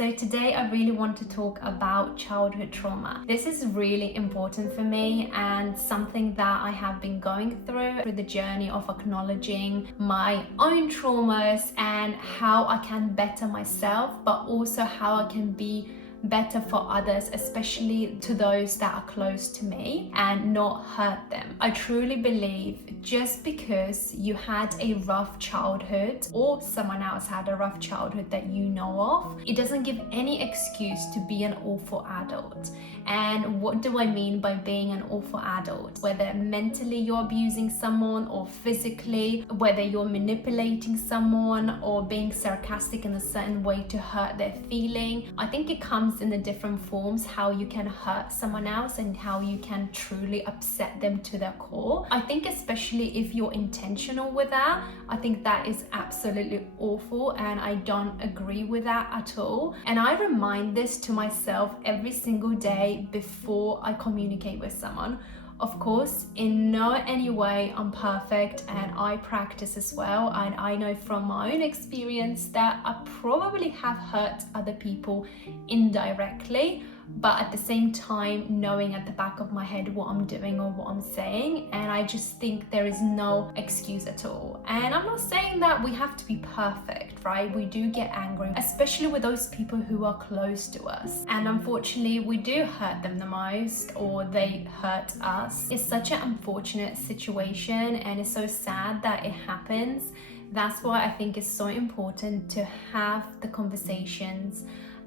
So today I really want to talk about childhood trauma. This is really important for me and something that I have been going through the journey of acknowledging my own traumas and how I can better myself, but also how I can be better for others, especially to those that are close to me, and not hurt them. I truly believe just because you had a rough childhood or someone else had a rough childhood that you know of, it doesn't give any excuse to be an awful adult. And what do I mean by being an awful adult? Whether mentally you're abusing someone or physically, whether you're manipulating someone or being sarcastic in a certain way to hurt their feeling, I think it comes in the different forms how you can hurt someone else and how you can truly upset them to their core. I think especially if you're intentional with that, I think that is absolutely awful and I don't agree with that at all. And I remind this to myself every single day before I communicate with someone. Of course, in no any way I'm perfect and I practice as well, and I know from my own experience that I probably have hurt other people indirectly, but at the same time knowing at the back of my head what I'm doing or what I'm saying, and I just think there is no excuse at all. And I'm not saying that we have to be perfect, right? We do get angry, especially with those people who are close to us, and unfortunately we do hurt them the most or they hurt us. It's such an unfortunate situation and it's so sad that it happens. That's why I think it's so important to have the conversations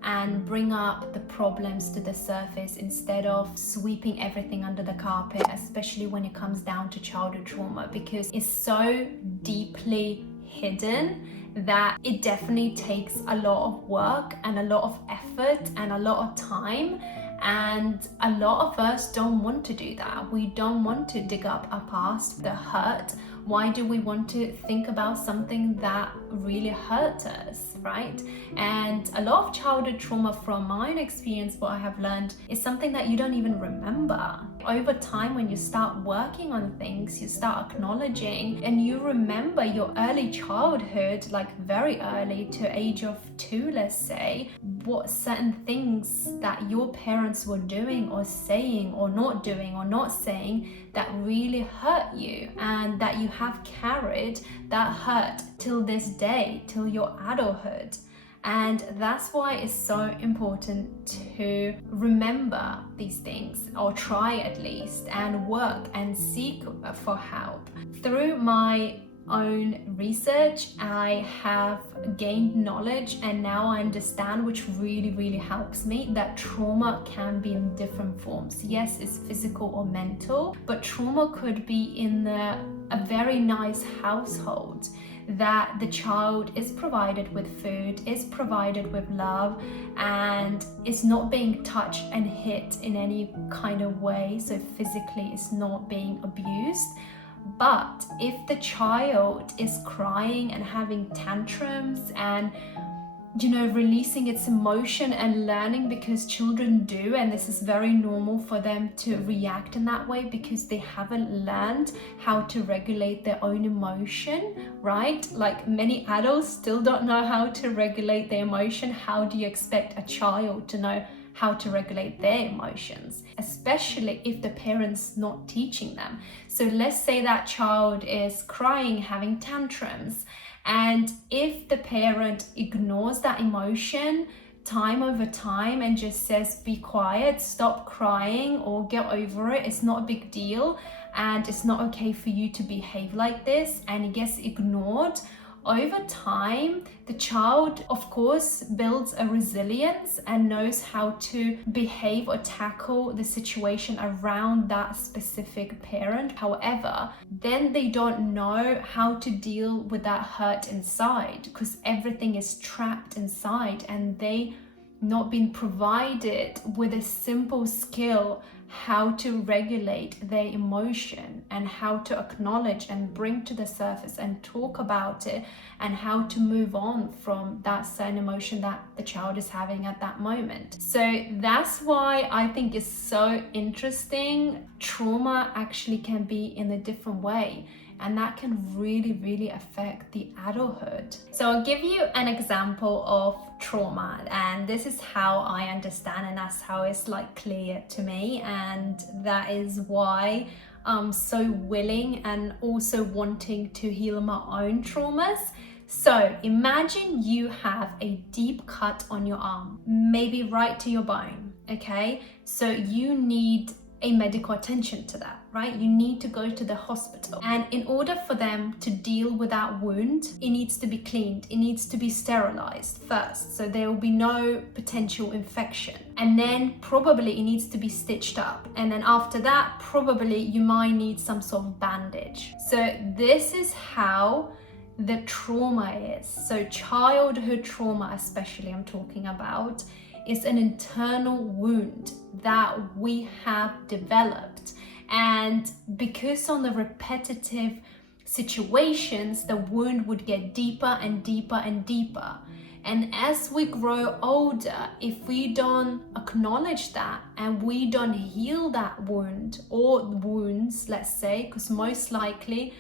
and bring up the problems to the surface instead of sweeping everything under the carpet, especially when it comes down to childhood trauma, because it's so deeply hidden that it definitely takes a lot of work and a lot of effort and a lot of time. And a lot of us don't want to do that. We don't want to dig up our past, the hurt. Why do we want to think about something that really hurt us, right? And a lot of childhood trauma, from my own experience, what I have learned is something that you don't even remember. Over time, when you start working on things, you start acknowledging and you remember your early childhood, like very early to age of 2, let's say, what certain things that your parents were doing or saying or not doing or not saying that really hurt you, and that you have carried that hurt till this day, till your adulthood. And that's why it's so important to remember these things, or try at least, and work and seek for help. Through my own research, I have gained knowledge, and now I understand, which really helps me, that trauma can be in different forms. Yes, it's physical or mental, but trauma could be in a very nice household, that the child is provided with food, is provided with love, and is not being touched and hit in any kind of way, so physically it's not being abused. But if the child is crying and having tantrums and releasing its emotion and learning, because children do, and this is very normal for them to react in that way because they haven't learned how to regulate their own emotion, right? Like many adults still don't know how to regulate their emotion. How do you expect a child to know how to regulate their emotions, especially if the parent's not teaching them? So let's say that child is crying, having tantrums, and if the parent ignores that emotion time over time and just says, be quiet, stop crying, or get over it, it's not a big deal and it's not okay for you to behave like this, and it gets ignored, over time, the child, of course, builds a resilience and knows how to behave or tackle the situation around that specific parent. However, then they don't know how to deal with that hurt inside, because everything is trapped inside, and they not been provided with a simple skill how to regulate their emotion and how to acknowledge and bring to the surface and talk about it, and how to move on from that certain emotion that the child is having at that moment. So that's why I think it's so interesting. Trauma actually can be in a different way. and that can really affect the adulthood. So I'll give you an example of trauma, and this is how I understand, and that's how it's like clear to me, and that is why I'm so willing and also wanting to heal my own traumas. So imagine you have a deep cut on your arm, maybe right to your bone, okay? So you need a medical attention to that, right? You need to go to the hospital. And in order for them to deal with that wound, it needs to be cleaned. It needs to be sterilized first, so there will be no potential infection. And then probably it needs to be stitched up. And then after that, probably you might need some sort of bandage. So this is how the trauma is. So childhood trauma, especially I'm talking about, is an internal wound that we have developed. And because on the repetitive situations, the wound would get deeper and deeper and deeper. And as we grow older, if we don't acknowledge that and we don't heal that wound or wounds, let's say, because most likely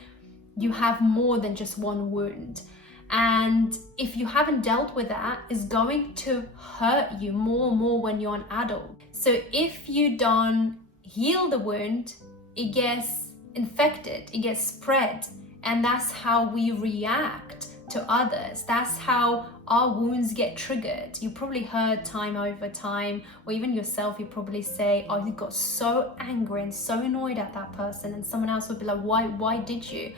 you have more than just one wound. And if you haven't dealt with that, it's going to hurt you more and more when you're an adult. So if you don't heal the wound, it gets infected, it gets spread. And that's how we react to others. That's how our wounds get triggered. You probably heard time over time, or even yourself, you probably say, oh, you got so angry and so annoyed at that person. And someone else would be like, why did you?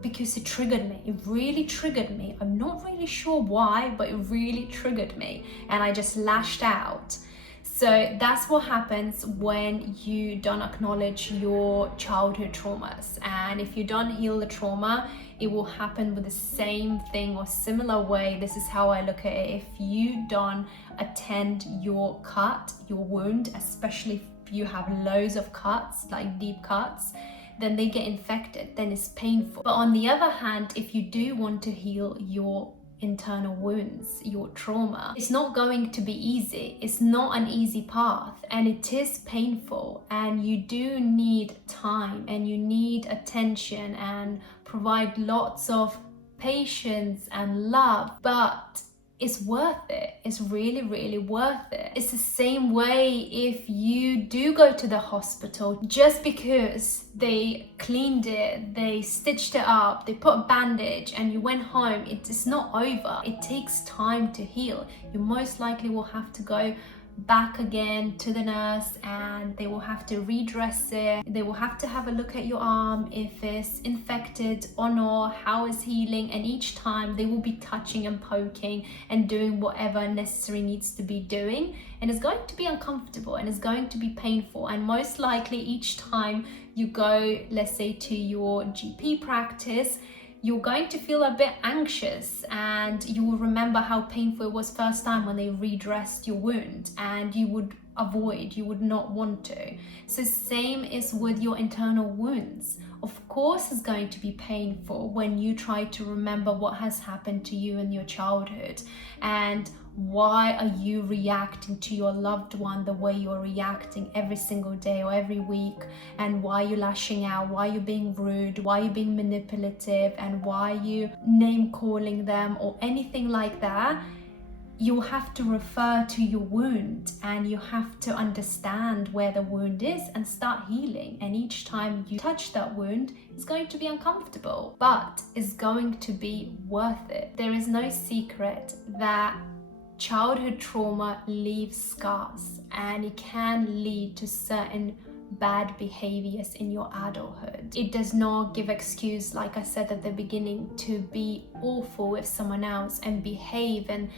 Because it triggered me. It really triggered me. I'm not really sure why, but it really triggered me. And I just lashed out. So that's what happens when you don't acknowledge your childhood traumas. And if you don't heal the trauma, it will happen with the same thing or similar way. This is how I look at it. If you don't attend your cut, your wound, especially if you have loads of cuts, like deep cuts, then they get infected, then it's painful. But on the other hand, if you do want to heal your internal wounds, your trauma, it's not going to be easy. It's not an easy path, and it is painful, and you do need time and you need attention and provide lots of patience and love, but it's worth it. It's really worth it. It's the same way if you do go to the hospital, just because they cleaned it, they stitched it up, they put a bandage and you went home, it is not over. It takes time to heal. You most likely will have to go back again to the nurse and they will have to redress it. They will have to have a look at your arm, if it's infected or not, how it's healing, and each time they will be touching and poking and doing whatever necessary needs to be doing, and it's going to be uncomfortable and it's going to be painful. And most likely each time you go, let's say, to your GP practice, you're going to feel a bit anxious, and you will remember how painful it was first time when they redressed your wound, and you would not want to. So same is with your internal wounds. Of course it's going to be painful when you try to remember what has happened to you in your childhood, and why are you reacting to your loved one the way you're reacting every single day or every week, and why you're lashing out, why you're being rude, why you're being manipulative, and why you name calling them or anything like that. You have to refer to your wound, and you have to understand where the wound is and start healing. And each time you touch that wound, it's going to be uncomfortable, but it's going to be worth it. There is no secret that childhood trauma leaves scars, and it can lead to certain bad behaviors in your adulthood. It does not give excuse, like I said at the beginning, to be awful with someone else and behave and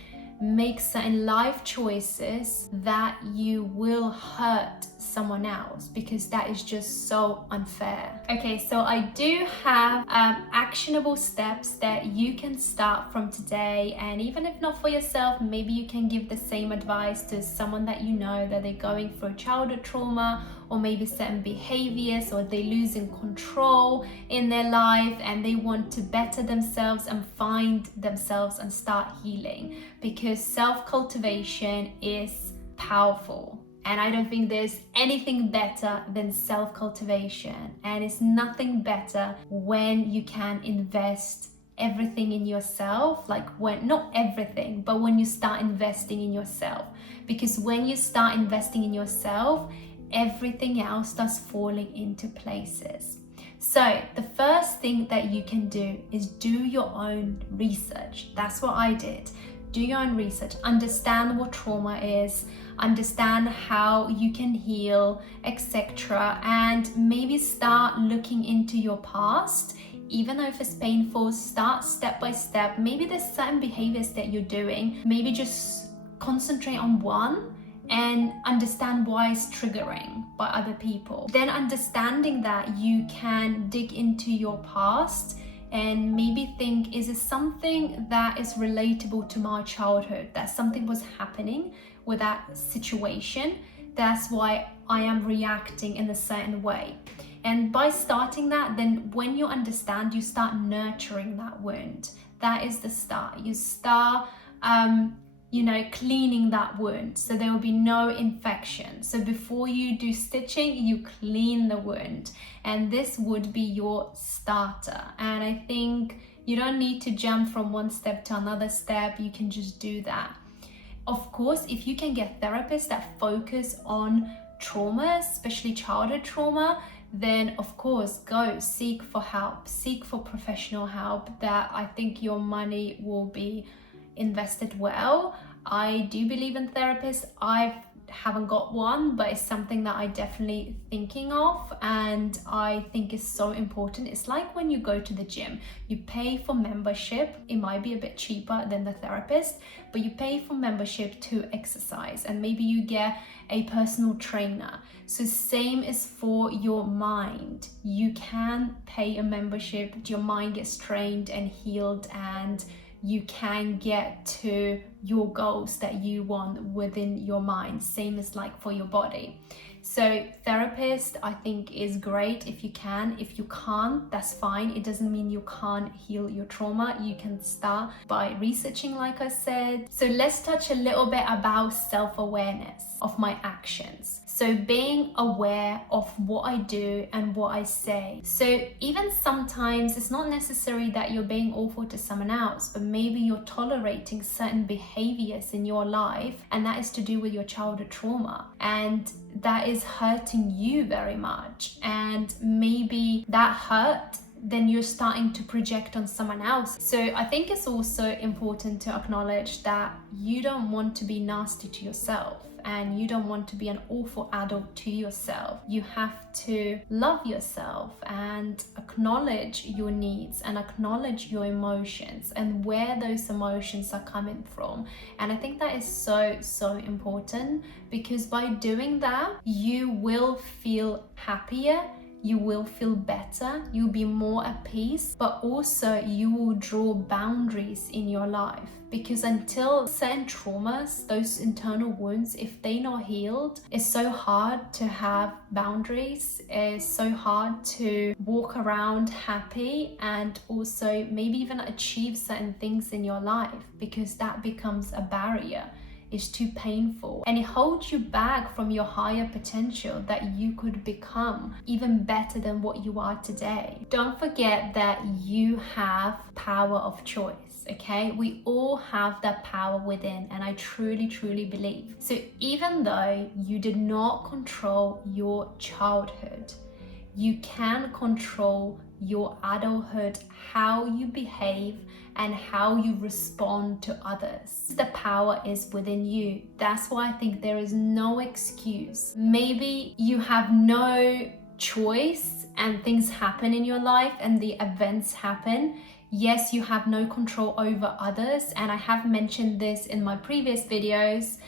make certain life choices that you will hurt someone else, because that is just so unfair. Okay, so I do have actionable steps that you can start from today, and even if not for yourself, maybe you can give the same advice to someone that you know that they're going through childhood trauma, or maybe certain behaviors, or they're losing control in their life and they want to better themselves and find themselves and start healing, because self-cultivation is powerful And I don't think there's anything better than self-cultivation. And it's nothing better when you can invest everything in yourself, like when, not everything, but when you start investing in yourself. Because when you start investing in yourself, everything else starts falling into places. So the first thing that you can do is do your own research. That's what I did. Do your own research, understand what trauma is, understand how you can heal, etc. And maybe start looking into your past. Even though if it's painful, start step by step. Maybe there's certain behaviors that you're doing. Maybe just concentrate on one and understand why it's triggering by other people. Then understanding that, you can dig into your past and maybe think, is it something that is relatable to my childhood, that something was happening with that situation, that's why I am reacting in a certain way. And by starting that, then when you understand, you start nurturing that wound. That is the start. You start cleaning that wound, so there will be no infection. So before you do stitching, you clean the wound, and this would be your starter. And I think you don't need to jump from one step to another step. You can just do that. Of course, if you can get therapists that focus on trauma, especially childhood trauma, then of course go seek for help, seek for professional help. That I think your money will be invested well. I do believe in therapists. I haven't got one, but it's something that I definitely thinking of, and I think is so important. It's like when you go to the gym, you pay for membership. It might be a bit cheaper than the therapist, but you pay for membership to exercise, and maybe you get a personal trainer. So same is for your mind. You can pay a membership, your mind gets trained and healed, and you can get to your goals that you want within your mind. Same as like for your body. So therapist, I think, is great if you can. If you can't, that's fine. It doesn't mean you can't heal your trauma. You can start by researching, like I said. So let's touch a little bit about self-awareness of my actions. So being aware of what I do and what I say. So even sometimes it's not necessary that you're being awful to someone else, but maybe you're tolerating certain behaviors in your life, and that is to do with your childhood trauma, and that is hurting you very much. And maybe that hurt, then you're starting to project on someone else. So I think it's also important to acknowledge that you don't want to be nasty to yourself, and you don't want to be an awful adult to yourself. You have to love yourself and acknowledge your needs and acknowledge your emotions and where those emotions are coming from. And I think that is so important, because by doing that, you will feel happier, you will feel better, you'll be more at peace, but also you will draw boundaries in your life. Because until certain traumas, those internal wounds, if they're not healed, it's so hard to have boundaries. It's so hard to walk around happy and also maybe even achieve certain things in your life, because that becomes a barrier. It's too painful, and it holds you back from your higher potential, that you could become even better than what you are today. Don't forget that you have power of choice, okay? We all have that power within, and I truly believe. So even though you did not control your childhood, you can control your adulthood, how you behave and how you respond to others. The power is within you. That's why I think there is no excuse. Maybe you have no choice and things happen in your life and the events happen. Yes, you have no control over others, and I have mentioned this in my previous videos,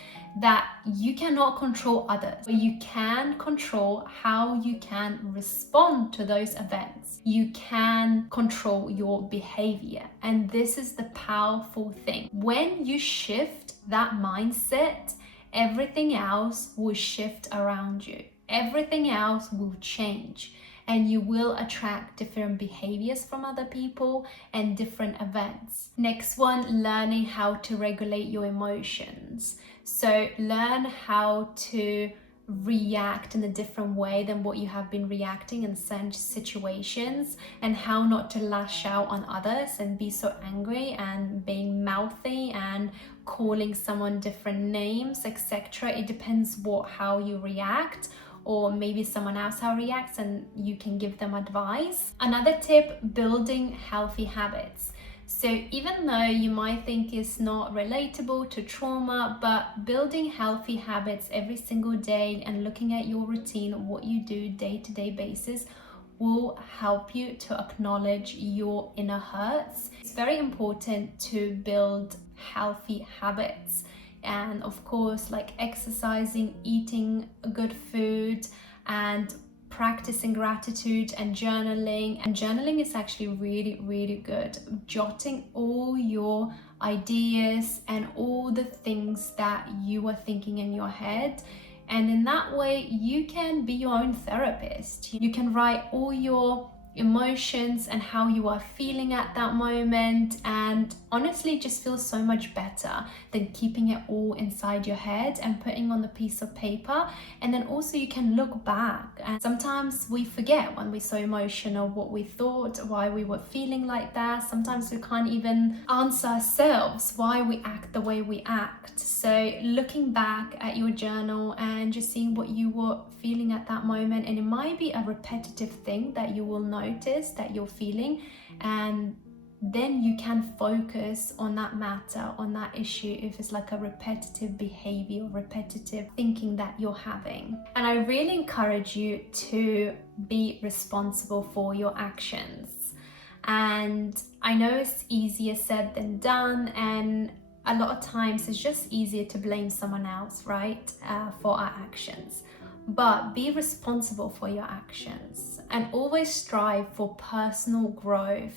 that you cannot control others, but you can control how you can respond to those events. You can control your behavior, and this is the powerful thing. When you shift that mindset, everything else will shift around you. Everything else will change, and you will attract different behaviors from other people and different events. Next one, learning how to regulate your emotions. So learn how to react in a different way than what you have been reacting in certain situations, and how not to lash out on others and be so angry and being mouthy and calling someone different names, etc. It depends how you react, or maybe someone else how reacts, and you can give them advice. Another tip, building healthy habits. So even though you might think it's not relatable to trauma, but building healthy habits every single day and looking at your routine, what you do day-to-day basis, will help you to acknowledge your inner hurts. It's very important to build healthy habits, and of course, like exercising, eating good food, and practicing gratitude and journaling. And journaling is actually really good. Jotting all your ideas and all the things that you are thinking in your head, and in that way you can be your own therapist. You can write all your emotions and how you are feeling at that moment, and honestly just feel so much better than keeping it all inside your head and putting on a piece of paper. And then also you can look back, and sometimes we forget when we're so emotional what we thought, why we were feeling like that. Sometimes we can't even answer ourselves why we act the way we act. So looking back at your journal and just seeing what you were feeling at that moment, and it might be a repetitive thing that you will notice that you're feeling, and then you can focus on that matter, on that issue, if it's like a repetitive behavior, repetitive thinking that you're having. And I really encourage you to be responsible for your actions. And I know it's easier said than done, and a lot of times it's just easier to blame someone else, right, for our actions. But be responsible for your actions, and always strive for personal growth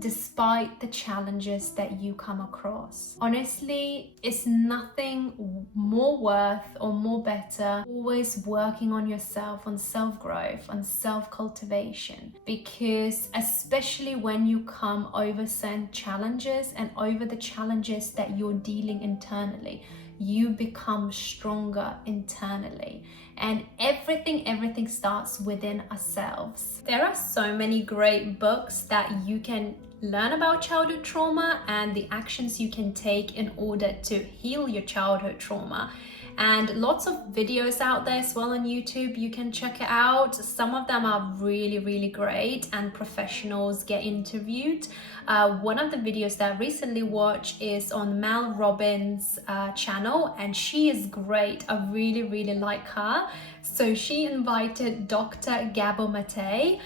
despite the challenges that you come across. Honestly, it's nothing more worth or more better always working on yourself, on self-growth, on self-cultivation, because especially when you come over certain challenges and over the challenges that you're dealing internally, you become stronger internally. And everything starts within ourselves. There are so many great books that you can learn about childhood trauma and the actions you can take in order to heal your childhood trauma. And lots of videos out there as well on YouTube, you can check it out. Some of them are really great, and professionals get interviewed. One of the videos that I recently watched is on Mel Robbins' channel, and she is great. I really like her. So she invited Dr. Gabo Mate,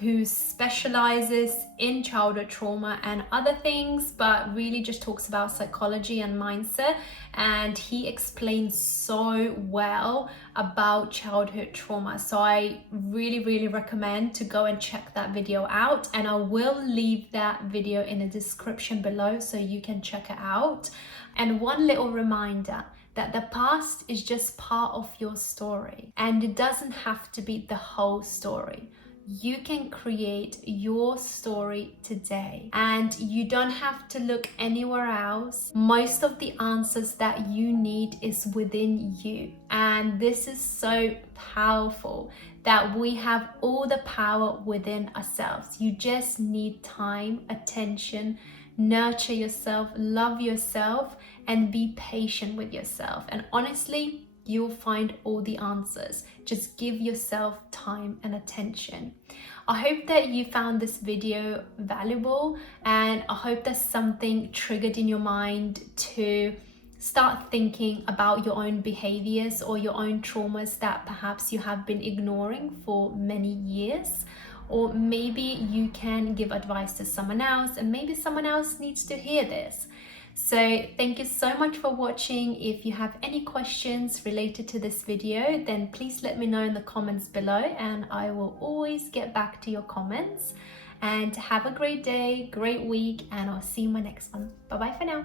who specializes in childhood trauma and other things, but really just talks about psychology and mindset. And he explains so well about childhood trauma. So I really recommend to go and check that video out. And I will leave that video in the description below so you can check it out. And one little reminder, that the past is just part of your story, and it doesn't have to be the whole story. You can create your story today, and you don't have to look anywhere else. Most of the answers that you need is within you, and this is so powerful that we have all the power within ourselves. You just need time, attention, nurture yourself, love yourself, and be patient with yourself. And honestly, you'll find all the answers. Just give yourself time and attention. I hope that you found this video valuable, and I hope there's something triggered in your mind to start thinking about your own behaviors or your own traumas that perhaps you have been ignoring for many years. Or maybe you can give advice to someone else, and maybe someone else needs to hear this. So thank you so much for watching. If you have any questions related to this video, then please let me know in the comments below, and I will always get back to your comments. And have a great day, great week, and I'll see you in my next one. Bye bye for now.